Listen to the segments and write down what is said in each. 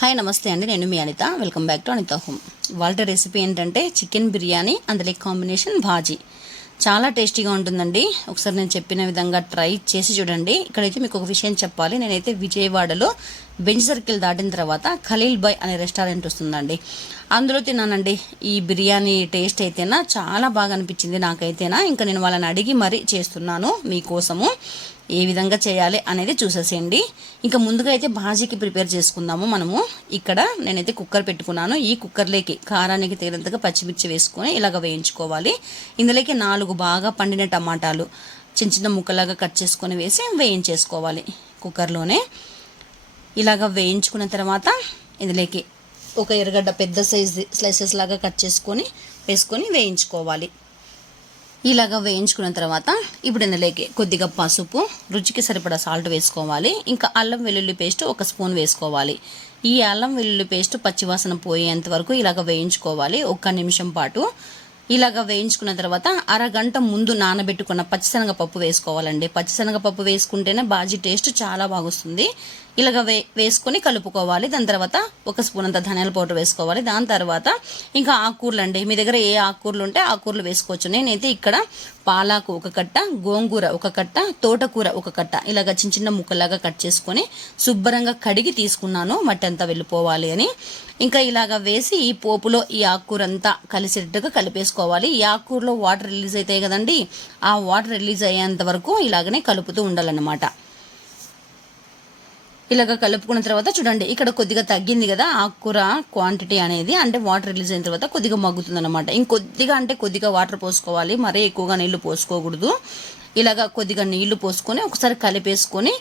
Hi నమస్తే అండి. నేను మీ Anitha. Welcome back to Anitha home వాళ్ళ రెసిపీ ఏంటంటే చికెన్ బిర్యానీ అందులో కాంబినేషన్ భాజీ చాలా టేస్టీగా ఉంటుందండి. ఒకసారి నేను చెప్పిన విధంగా ట్రై చేసి చూడండి. ఇక్కడైతే మీకు ఒక విషయం చెప్పాలి. నేనైతే విజయవాడలో బెంచ్ సర్కిల్ దాటిన తర్వాత ఖలీల్ బాయ్ అనే రెస్టారెంట్ వస్తుందండి. అందులో తిన్నానండి. ఈ బిర్యానీ టేస్ట్ అయితేనా చాలా బాగా అనిపించింది నాకైతేనా. ఇంకా నేను వాళ్ళని అడిగి మరీ చేస్తున్నాను మీకోసము. ఏ విధంగా చేయాలి అనేది చూసేసేయండి. ఇంకా ముందుగా అయితే భాజీకి ప్రిపేర్ చేసుకుందాము మనము. ఇక్కడ నేనైతే కుక్కర్ పెట్టుకున్నాను. ఈ కుక్కర్లోకి కారానికి తగినంతగా పచ్చిమిర్చి వేసుకొని ఇలాగ వేయించుకోవాలి. ఇందులోకి నాలుగు బాగా పండిన టమాటాలు చిన్న చిన్న ముక్కలాగా కట్ చేసుకొని వేసి వేయించేసుకోవాలి కుక్కర్లోనే. ఇలాగ వేయించుకున్న తర్వాత ఇందులోకి ఒక ఎర్రగడ్డ పెద్ద సైజ్ స్లైసెస్ లాగా కట్ చేసుకొని వేసుకొని వేయించుకోవాలి. ఇలాగ వేయించుకున్న తర్వాత ఇప్పుడు ఇందులోకి కొద్దిగా పసుపు రుచికి సరిపడా సాల్ట్ వేసుకోవాలి. ఇంకా అల్లం వెల్లుల్లి పేస్ట్ ఒక స్పూన్ వేసుకోవాలి. ఈ అల్లం వెల్లుల్లి పేస్ట్ పచ్చివాసన పోయేంత వరకు ఇలాగ వేయించుకోవాలి. ఒక్క నిమిషం పాటు ఇలాగ వేయించుకున్న తర్వాత అరగంట ముందు నానబెట్టుకున్న పచ్చిశనగపప్పు వేసుకోవాలండి. పచ్చిశనగపప్పు వేసుకుంటేనే బాజీ టేస్ట్ చాలా బాగుస్తుంది. ఇలాగ వే వేసుకొని కలుపుకోవాలి. దాని తర్వాత ఒక స్పూన్ అంత ధనియాల పౌడర్ వేసుకోవాలి. దాని తర్వాత ఇంకా ఆకుకూరలు అండి మీ దగ్గర ఏ ఆకుకూరలు ఉంటే ఆకుకూరలు వేసుకోవచ్చు. నేనైతే ఇక్కడ పాలాకు ఒక కట్ట గోంగూర ఒక కట్ట తోటకూర ఒక కట్ట ఇలాగ చిన్న చిన్న ముక్కలాగా కట్ చేసుకొని శుభ్రంగా కడిగి తీసుకున్నాను. మట్టి అంతా వెళ్ళిపోవాలి అని. ఇంకా ఇలాగ వేసి ఈ పోపులో ఈ ఆకుకూర అంతా కలిసేటట్టుగా కలిపేసుకోవాలి. ఈ ఆకుకూరలో వాటర్ రిలీజ్ అవుతాయి కదండి ఆ వాటర్ రిలీజ్ అయ్యేంత వరకు ఇలాగనే కలుపుతూ ఉండాలన్నమాట. ఇలాగ కలుపుకున్న తర్వాత చూడండి ఇక్కడ కొద్దిగా తగ్గింది కదా ఆకుకూర క్వాంటిటీ అనేది అంటే వాటర్ రిలీజ్ అయిన తర్వాత కొద్దిగా మగ్గుతుంది అనమాట ఇంకొద్దిగా అంటే కొద్దిగా వాటర్ పోసుకోవాలి మరీ ఎక్కువగా నీళ్ళు పోసుకోకూడదు. ఇలాగ కొద్దిగా నీళ్ళు పోసుకొని ఒకసారి కలిపేసుకొని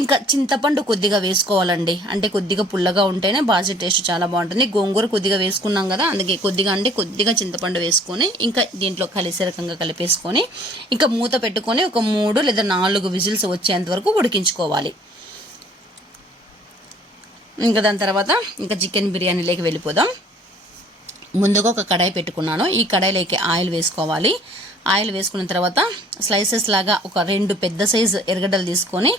ఇంకా చింతపండు కొద్దిగా వేసుకోవాలండి. అంటే కొద్దిగా పుల్లగా ఉంటేనే బాజీ టేస్ట్ చాలా బాగుంటుంది. గోంగూర కొద్దిగా వేసుకున్నాం కదా అందుకే కొద్దిగా అంటే కొద్దిగా చింతపండు వేసుకొని ఇంకా దీంట్లో కలిసే రకంగా కలిపేసుకొని ఇంకా మూత పెట్టుకొని ఒక మూడు లేదా నాలుగు విజిల్స్ వచ్చేంత వరకు ఉడికించుకోవాలి. ఇంకా దాని తర్వాత ఇంకా చికెన్ బిర్యానీలోకి వెళ్ళిపోదాం. ముందుగా ఒక కడాయి పెట్టుకున్నాను. ఈ కడాయిలోకి ఆయిల్ వేసుకోవాలి. ఆయిల్ వేసుకున్న తర్వాత స్లైసెస్ లాగా ఒక రెండు పెద్ద సైజు ఎరగడ్డలు తీసుకొని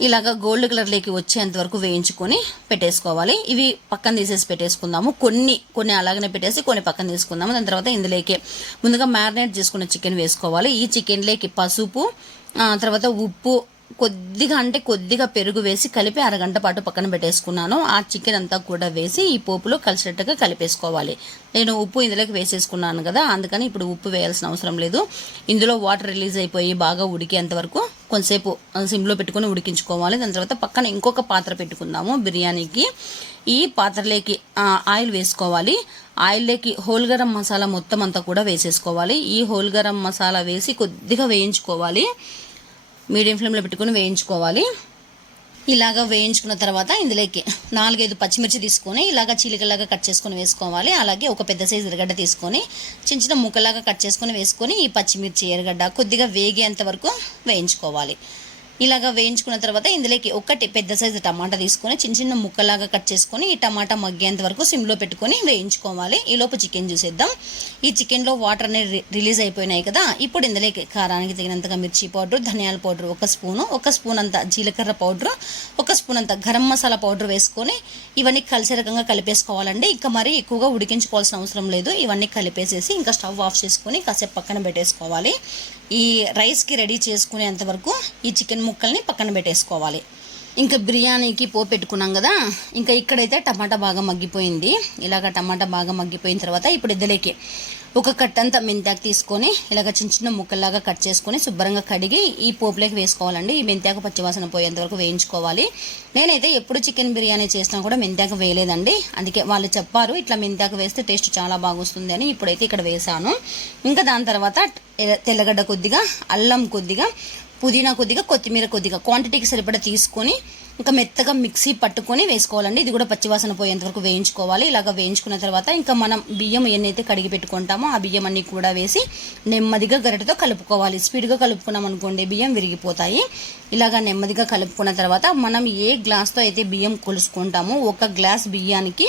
ఇలాగ గోల్డ్ కలర్లోకి వచ్చేంత వరకు వేయించుకొని పెట్టేసుకోవాలి. ఇవి పక్కన తీసేసి పెట్టేసుకుందాము. కొన్ని కొన్ని అలాగనే పెట్టేసి కొన్ని పక్కన తీసుకుందాము. దాని తర్వాత ఇందులోకి ముందుగా మ్యారినేట్ చేసుకున్న చికెన్ వేసుకోవాలి. ఈ చికెన్లోకి పసుపు తర్వాత ఉప్పు కొద్దిగా అంటే కొద్దిగా పెరుగు వేసి కలిపి అరగంట పాటు పక్కన పెట్టేసుకున్నాను. ఆ చికెన్ అంతా కూడా వేసి ఈ పోపులో కలిసేట్టుగా కలిపేసుకోవాలి. నేను ఉప్పు ఇందులోకి వేసేసుకున్నాను కదా అందుకని ఇప్పుడు ఉప్పు వేయాల్సిన అవసరం లేదు. ఇందులో వాటర్ రిలీజ్ అయిపోయి బాగా ఉడికేంత వరకు కొంతసేపు సిమ్లో పెట్టుకొని ఉడికించుకోవాలి. దాని తర్వాత పక్కన ఇంకొక పాత్ర పెట్టుకుందాము బిర్యానీకి. ఈ పాత్రలోకి ఆయిల్ వేసుకోవాలి. ఆయిల్లోకి హోల్ గరం మసాలా మొత్తం అంతా కూడా వేసేసుకోవాలి. ఈ హోల్ గరం మసాలా వేసి కొద్దిగా వేయించుకోవాలి. మీడియం ఫ్లేమ్లో పెట్టుకుని వేయించుకోవాలి. ఇలాగ వేయించుకున్న తర్వాత ఇందులోకి నాలుగైదు పచ్చిమిర్చి తీసుకొని ఇలాగ చీలికలాగా కట్ చేసుకొని వేసుకోవాలి. అలాగే ఒక పెద్ద సైజు ఎర్రగడ్డ తీసుకొని చిన్న చిన్న ముక్కలాగా కట్ చేసుకొని వేసుకొని ఈ పచ్చిమిర్చి ఎరగడ్డ కొద్దిగా వేగేంత వరకు వేయించుకోవాలి. ఇలాగ వేయించుకున్న తర్వాత ఇందులోకి ఒకటి పెద్ద సైజు టమాటా తీసుకొని చిన్న చిన్న ముక్కలాగా కట్ చేసుకొని ఈ టమాటా మగ్గేంత వరకు సిమ్లో పెట్టుకొని వేయించుకోవాలి. ఈ లోపు చికెన్ చూసేద్దాం. ఈ చికెన్లో వాటర్ అనేది రిలీజ్ అయిపోయినాయి కదా ఇప్పుడు ఇందులోకి కారానికి తగినంతగా మిర్చి పౌడర్ ధనియాల పౌడర్ ఒక స్పూను ఒక స్పూన్ అంత జీలకర్ర పౌడర్ ఒక స్పూన్ అంత గరం మసాలా పౌడర్ వేసుకొని ఇవన్నీ కలిసే రకంగా కలిపేసుకోవాలండి. ఇంకా మరీ ఎక్కువగా ఉడికించుకోవాల్సిన అవసరం లేదు. ఇవన్నీ కలిపేసేసి ఇంకా స్టవ్ ఆఫ్ చేసుకొని కాసేపు పక్కన పెట్టేసుకోవాలి. ఈ రైస్కి రెడీ చేసుకునేంత వరకు ఈ చికెన్ ముక్కల్ని పక్కన పెట్టేసుకోవాలి. ఇంకా బిర్యానీకి పో పెట్టుకున్నాం కదా. ఇంకా ఇక్కడైతే టమాటా బాగా మగ్గిపోయింది. ఇలాగ టమాటా బాగా మగ్గిపోయిన తర్వాత ఇప్పుడు ఇద్దరికి ఒక కట్టంతా మెంతాకు తీసుకొని ఇలాగ చిన్న చిన్న ముక్కల్లాగా కట్ చేసుకొని శుభ్రంగా కడిగి ఈ పోపులోకి వేసుకోవాలండి. ఈ మెంతాకు పచ్చివాసన పోయేంత వరకు వేయించుకోవాలి. నేనైతే ఎప్పుడు చికెన్ బిర్యానీ చేసినా కూడా మెంతాకు వేయలేదండి. అందుకే వాళ్ళు చెప్పారు ఇట్లా మెంతాకు వేస్తే టేస్ట్ చాలా బాగుస్తుంది అని ఇప్పుడైతే ఇక్కడ వేసాను ఇంకా దాని తర్వాత తెల్లగడ్డ కొద్దిగా అల్లం కొద్దిగా పుదీనా కొద్దిగా కొత్తిమీర కొద్దిగా క్వాంటిటీకి సరిపడా తీసుకొని ఇంకా మెత్తగా మిక్సీ పట్టుకొని వేసుకోవాలండి. ఇది కూడా పచ్చివాసన పోయేంత వరకు వేయించుకోవాలి. ఇలాగ వేయించుకున్న తర్వాత ఇంకా మనం బియ్యం ఎన్నైతే కడిగి పెట్టుకుంటామో ఆ బియ్యం అన్ని కూడా వేసి నెమ్మదిగా గరిటతో కలుపుకోవాలి. స్పీడ్గా కలుపుకున్నాం అనుకోండి బియ్యం విరిగిపోతాయి. ఇలాగా నెమ్మదిగా కలుపుకున్న తర్వాత మనం ఏ గ్లాస్తో అయితే బియ్యం కొలుసుకుంటామో ఒక గ్లాస్ బియ్యానికి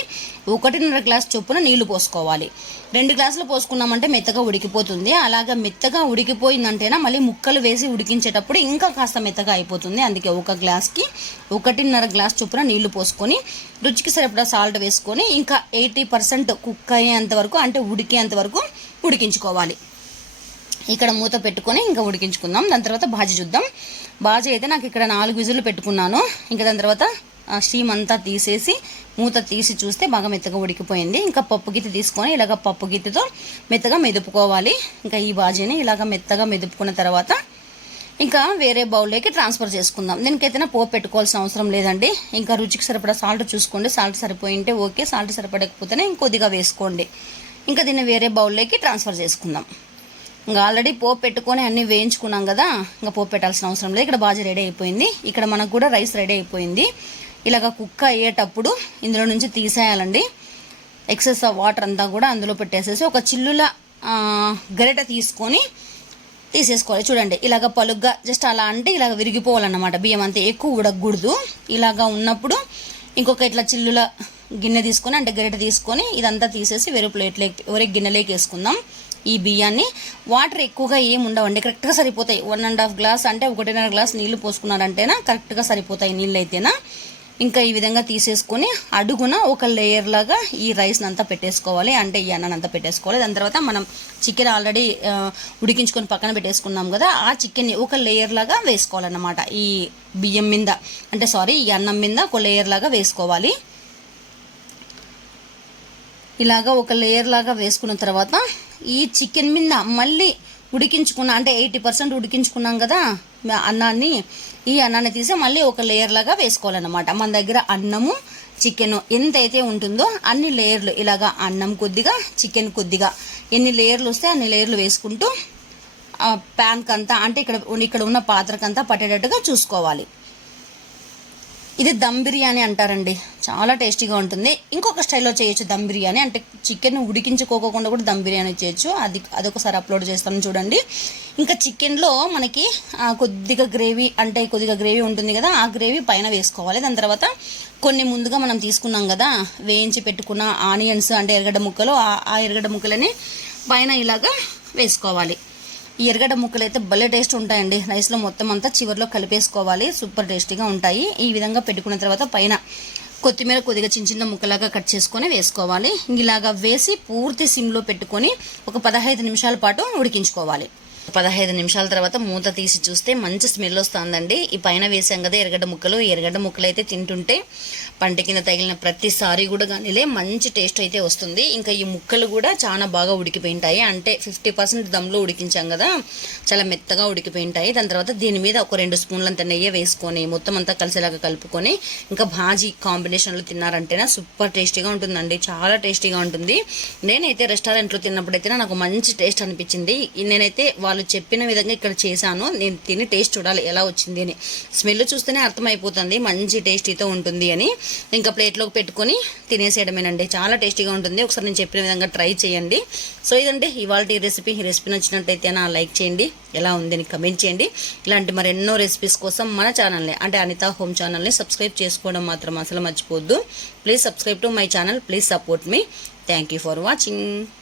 ఒకటిన్నర గ్లాస్ చొప్పున నీళ్ళు పోసుకోవాలి. రెండు గ్లాసులు పోసుకున్నామంటే మెత్తగా ఉడికిపోతుంది. అలాగా మెత్తగా ఉడికిపోయిందంటేనా మళ్ళీ ముక్కలు వేసి ఉడికించేటప్పుడు ఇంకా కాస్త మెత్తగా అయిపోతుంది. అందుకే ఒక గ్లాస్కి ఒకటిన్నర గ్లాస్ చొప్పున నీళ్ళు పోసుకొని రుచికి సరిపడా సాల్ట్ వేసుకొని ఇంకా ఎయిటీ పర్సెంట్ కుక్ అయ్యేంత వరకు అంటే ఉడికేంత వరకు ఉడికించుకోవాలి. ఇక్కడ మూత పెట్టుకొని ఇంకా ఉడికించుకుందాం. దాని తర్వాత బాజీ చూద్దాం. బాజీ అయితే నాకు ఇక్కడ నాలుగు విజులు పెట్టుకున్నాను. ఇంకా దాని తర్వాత స్టీమ్ అంతా తీసేసి మూత తీసి చూస్తే బాగా మెత్తగా ఉడికిపోయింది. ఇంకా పప్పు గిత్తి తీసుకొని ఇలాగ పప్పు గిత్తితో మెత్తగా మెదుపుకోవాలి. ఇంకా ఈ బాజీని ఇలాగ మెత్తగా మెదుపుకున్న తర్వాత ఇంకా వేరే బౌల్లోకి ట్రాన్స్ఫర్ చేసుకుందాం. దీనికైతే పోపు పెట్టుకోవాల్సిన అవసరం లేదండి. ఇంకా రుచికి సరిపడా సాల్ట్ చూసుకోండి. సాల్ట్ సరిపోయింటే ఓకే సాల్ట్ సరిపడకపోతేనే ఇంకొద్దిగా వేసుకోండి. ఇంకా దీన్ని వేరే బౌల్లోకి ట్రాన్స్ఫర్ చేసుకుందాం. ఇంకా ఆల్రెడీ పోపు పెట్టుకొని అన్నీ వేయించుకున్నాం కదా ఇంకా పోపు పెట్టాల్సిన అవసరం లేదు. ఇక్కడ బాగా రెడీ అయిపోయింది. ఇక్కడ మనకు కూడా రైస్ రెడీ అయిపోయింది. ఇలాగ కుక్క అయ్యేటప్పుడు ఇందులో నుంచి తీసేయాలండి. ఎక్సెస్ వాటర్ అంతా కూడా అందులో పెట్టేసేసి ఒక చిల్లుల గరిట తీసుకొని తీసేసుకోవాలి. చూడండి ఇలాగ పలుగ్గా జస్ట్ అలా అంటే ఇలాగ విరిగిపోవాలన్నమాట. బియ్యం అంతా ఎక్కువ ఉడకూడదు. ఇలాగా ఉన్నప్పుడు ఇంకొక ఇట్లా చిల్లుల గిన్నె తీసుకొని అంటే గరిట తీసుకొని ఇదంతా తీసేసి వేరే ప్లేట్లోకి వేరే గిన్నెలోకి వేసుకుందాం. ఈ బియ్యాన్ని వాటర్ ఎక్కువగా ఏమి ఉండవండి. కరెక్ట్గా సరిపోతాయి. వన్ అండ్ హాఫ్ గ్లాస్ అంటే ఒకటిన్నర గ్లాస్ నీళ్ళు పోసుకున్నారంటేనా కరెక్ట్గా సరిపోతాయి నీళ్ళు అయితేనా ఇంకా ఈ విధంగా తీసేసుకొని అడుగున ఒక లేయర్ లాగా ఈ రైస్ని అంతా పెట్టేసుకోవాలి. అంటే ఈ అన్నం అంతా పెట్టేసుకోవాలి. దాని తర్వాత మనం చికెన్ ఆల్రెడీ ఉడికించుకొని పక్కన పెట్టేసుకున్నాం కదా ఆ చికెన్ని ఒక లేయర్ లాగా వేసుకోవాలన్నమాట. ఈ బియ్యం మీద అంటే సారీ ఈ అన్నం మీద ఒక లేయర్ లాగా వేసుకోవాలి. ఇలాగా ఒక లేయర్ లాగా వేసుకున్న తర్వాత ఈ చికెన్ మీద మళ్ళీ ఉడికించుకున్న అంటే ఎయిటీ పర్సెంట్ ఉడికించుకున్నాం కదా అన్నాన్ని ఈ అన్నాన్ని తీసి మళ్ళీ ఒక లేయర్ లాగా వేసుకోవాలన్నమాట. మన దగ్గర అన్నము చికెన్ ఎంత అయితే ఉంటుందో అన్ని లేయర్లు ఇలాగా అన్నం కొద్దిగా చికెన్ కొద్దిగా ఎన్ని లేయర్లు వస్తే అన్ని లేయర్లు వేసుకుంటూ ప్యాన్కంతా అంతా అంటే ఇక్కడ ఇక్కడ ఉన్న పాత్రకంతా పట్టేటట్టుగా చూసుకోవాలి. ఇది దమ్ బిర్యానీ అంటారండి. చాలా టేస్టీగా ఉంటుంది. ఇంకొక స్టైల్లో చేయొచ్చు దమ్ బిర్యానీ. అంటే చికెన్ ఉడికించుకోకుండా కూడా దమ్ బిర్యానీ చేయొచ్చు. అది అదొకసారి అప్లోడ్ చేస్తాను చూడండి. ఇంకా చికెన్లో మనకి కొద్దిగా గ్రేవీ అంటే కొద్దిగా గ్రేవీ ఉంటుంది కదా ఆ గ్రేవీ పైన వేసుకోవాలి. దాని తర్వాత కొన్ని ముందుగా మనం తీసుకున్నాం కదా వేయించి పెట్టుకున్న ఆనియన్స్ అంటే ఎరగడ్డ ముక్కలు ఆ ఎరగడ్డ ముక్కలని పైన ఇలాగా వేసుకోవాలి. ఈ ఎరగడ్డ ముక్కలు అయితే భలే టేస్ట్ ఉంటాయండి. రైస్లో మొత్తం అంతా చివరిలో కలిపేసుకోవాలి. సూపర్ టేస్టీగా ఉంటాయి. ఈ విధంగా పెట్టుకున్న తర్వాత పైన కొత్తిమీర కొద్దిగా చిన్న చిన్న ముక్కలాగా కట్ చేసుకొని వేసుకోవాలి. ఇలాగా వేసి పూర్తి సిమ్లో పెట్టుకొని ఒక పదహైదు నిమిషాల పాటు ఉడికించుకోవాలి. పదహైదు నిమిషాల తర్వాత మూత తీసి చూస్తే మంచి స్మెల్ వస్తుందండి. ఈ పైన వేసాం కదా ఎరగడ్డ ముక్కలు. ఎరగడ్డ ముక్కలు అయితే తింటుంటే పంట కింద తగిలిన ప్రతిసారి కూడా కానీ మంచి టేస్ట్ అయితే వస్తుంది. ఇంకా ఈ ముక్కలు కూడా చాలా బాగా ఉడికిపోయింటాయి. అంటే ఫిఫ్టీ పర్సెంట్ దమ్లో ఉడికించాం కదా. చాలా మెత్తగా ఉడికిపోయింటాయి. దాని తర్వాత దీని మీద ఒక రెండు స్పూన్లంత నెయ్యి వేసుకొని మొత్తం అంతా కలిసేలాగా కలుపుకొని ఇంకా భాజీ కాంబినేషన్లో తిన్నారంటేనే సూపర్ టేస్టీగా ఉంటుందండి. చాలా టేస్టీగా ఉంటుంది. నేనైతే రెస్టారెంట్లో తిన్నప్పుడైతే నాకు మంచి టేస్ట్ అనిపించింది. నేనైతే వాళ్ళు చెప్పిన విధంగా ఇక్కడ చేశాను. నేను తిని టేస్ట్ చూడాలి ఎలా వచ్చింది అని. స్మెల్ చూస్తేనే అర్థమైపోతుంది మంచి టేస్టీతో ఉంటుంది అని. ఇంకా ప్లేట్లోకి పెట్టుకొని తినేసేయడమేనండి. చాలా టేస్టీగా ఉంటుంది. ఒకసారి నేను చెప్పిన విధంగా ట్రై చేయండి. సో ఇదండి ఇవాళ ఈ రెసిపీ. ఈ రెసిపీ నచ్చినట్టయితే నా లైక్ చేయండి. ఎలా ఉంది అని కమెంట్ చేయండి. ఇలాంటి మరెన్నో రెసిపీస్ కోసం మన ఛానల్ని అంటే అనితా హోమ్ ఛానల్ని సబ్స్క్రైబ్ చేసుకోవడం మాత్రం అసలు మర్చిపోద్దు please subscribe to my channel. Please support me. Thank for watching.